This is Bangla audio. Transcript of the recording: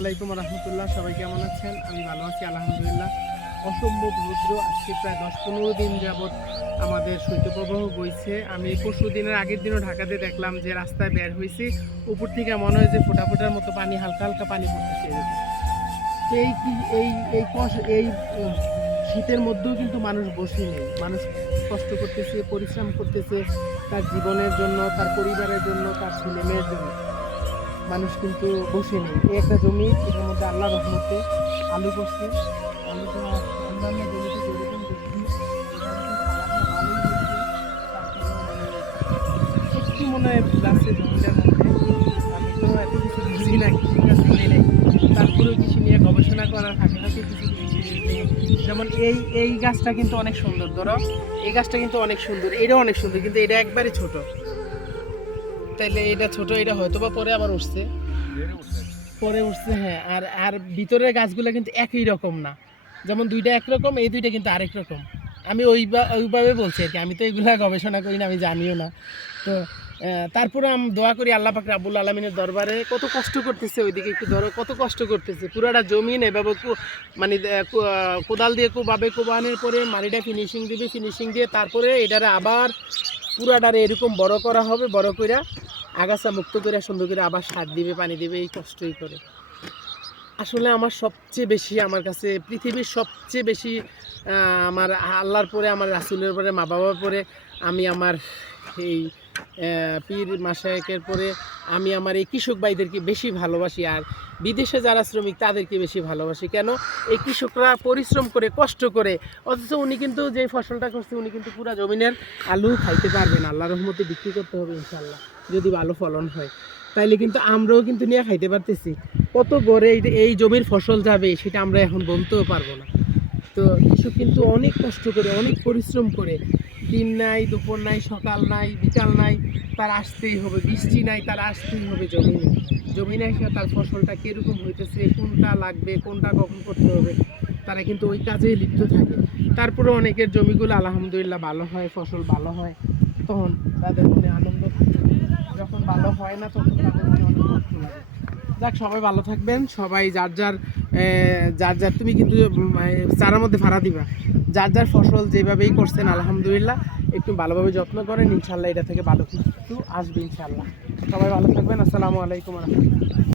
আলাইকুম রহমতুল্লাহ। সবাই কেমন আছেন? আমি ভালো আছি আলহামদুলিল্লাহ। অসম্ভব রৌদ্র, আজকে প্রায় 10-15 দিন যাবৎ আমাদের শৈত্যপ্রবাহ বইছে। আমি পরশু দিনের আগের দিনও ঢাকাতে দেখলাম যে রাস্তায় বের হয়েছি, উপর থেকে মনে হয় যে ফোঁটা ফোঁটার মতো পানি, হালকা হালকা পানি পড়তেছে। এই কি এই এই এই শীতের মধ্যেও কিন্তু মানুষ বসে নেই। মানুষ কষ্ট করতেছে, পরিশ্রম করতেছে তার জীবনের জন্য, তার পরিবারের জন্য, তার ছেলে মেয়ের জন্য। মানুষ কিন্তু বসে নেই। এই একটা জমি, এটার মধ্যে আল্লাহ রহমতে আলু করছে। আলুটা অন্যান্য জমিতে যেরকম দেখছি একটু মনে হয় ভুল আছে জমিটার মধ্যে। আমি তো এত কিছু বুঝি না, কৃষিকাজ করি নাই, তারপরেও কৃষি নিয়ে গবেষণা করার ফাঁকে ফাঁকে কিছু যেমন এই গাছটা কিন্তু অনেক সুন্দর। ধরো এই গাছটা কিন্তু অনেক সুন্দর, এটাও অনেক সুন্দর, কিন্তু এটা একবারে ছোট। তাইলে এটা ছোট, এটা হয়তো বা পরে আবার উঠছে, পরে উঠছে। হ্যাঁ, আর আর ভিতরের গাছগুলো কিন্তু একই রকম না। যেমন দুইটা একরকম, এই দুইটা কিন্তু আরেক রকম। আমি ওইভাবে বলছি আর কি। আমি তো এগুলা গবেষণা করি না, আমি জানিও না। তো তারপরে আমি দোয়া করি আল্লাহ পাক রাব্বুল আলামিনের দরবারে। কত কষ্ট করতেছে ওইদিকে, একটু ধরো কত কষ্ট করতেছে। পুরাটা জমিন এভাবে মানে কোদাল দিয়ে কোবানের পরে মাটিটা ফিনিশিং দিবে, ফিনিশিং দিয়ে তারপরে এটারে আবার পুরাটারে এরকম বড় করা হবে, বড় করে আগাছা মুক্ত করে সুন্দর করে আবার সার দিবে, পানি দিবে, এই কষ্টই করে। আসলে আমার সবচেয়ে বেশি, আমার কাছে পৃথিবীর সবচেয়ে বেশি আমার আল্লাহর পরে, আমার রাসূলের পরে, মা বাবার পরে, আমি আমার এই পীর মাশায়েখের পরে আমি আমার এই কৃষক ভাইদেরকে বেশি ভালোবাসি। আর বিদেশে যারা শ্রমিক তাদেরকে বেশি ভালোবাসি। কেন? এই কৃষকরা পরিশ্রম করে, কষ্ট করে, অথচ উনি কিন্তু যে ফসলটা করছে উনি কিন্তু পুরো জমিনের আলু খাইতে পারবেন। আল্লাহর রহমতে বিক্রি করতে হবে ইনশাল্লাহ, যদি ভালো ফলন হয়। তাইলে কিন্তু আমরাও কিন্তু নিয়ে খাইতে পারতেছি। কত গড়ে এই জমির ফসল যাবে সেটা আমরা এখন বলতেও পারবো না। তো কৃষক কিন্তু অনেক কষ্ট করে, অনেক পরিশ্রম করে, দিন নাই, দুপুর নাই, সকাল নাই, বিকাল নাই, তার আসতেই হবে। বৃষ্টি নাই, তার আসতেই হবে জমিনে। জমিনে এসে তার ফসলটা কীরকম হইতেছে, কোনটা লাগবে, কোনটা কখন করতে হবে, তারা কিন্তু ওই কাজেই লিপ্ত থাকে। তারপরে অনেকের জমিগুলো আলহামদুলিল্লাহ ভালো হয়, ফসল ভালো হয়, তখন তাদের মনে আনন্দ থাকে। যখন ভালো হয় না তখন তাদের মনে অনেক কষ্ট লাগে। যাক, সবাই ভালো থাকবেন। সবাই যার যার তুমি কিন্তু চারার মধ্যে ভাড়া দিবা। যার যার ফসল যেভাবেই করছেন আলহামদুলিল্লাহ, একটু ভালোভাবে যত্ন করেন, ইনশাল্লাহ এটা থেকে ভালো কিছু আসবে ইনশাল্লাহ। সবাই ভালো থাকবেন। আসসালামু আলাইকুম।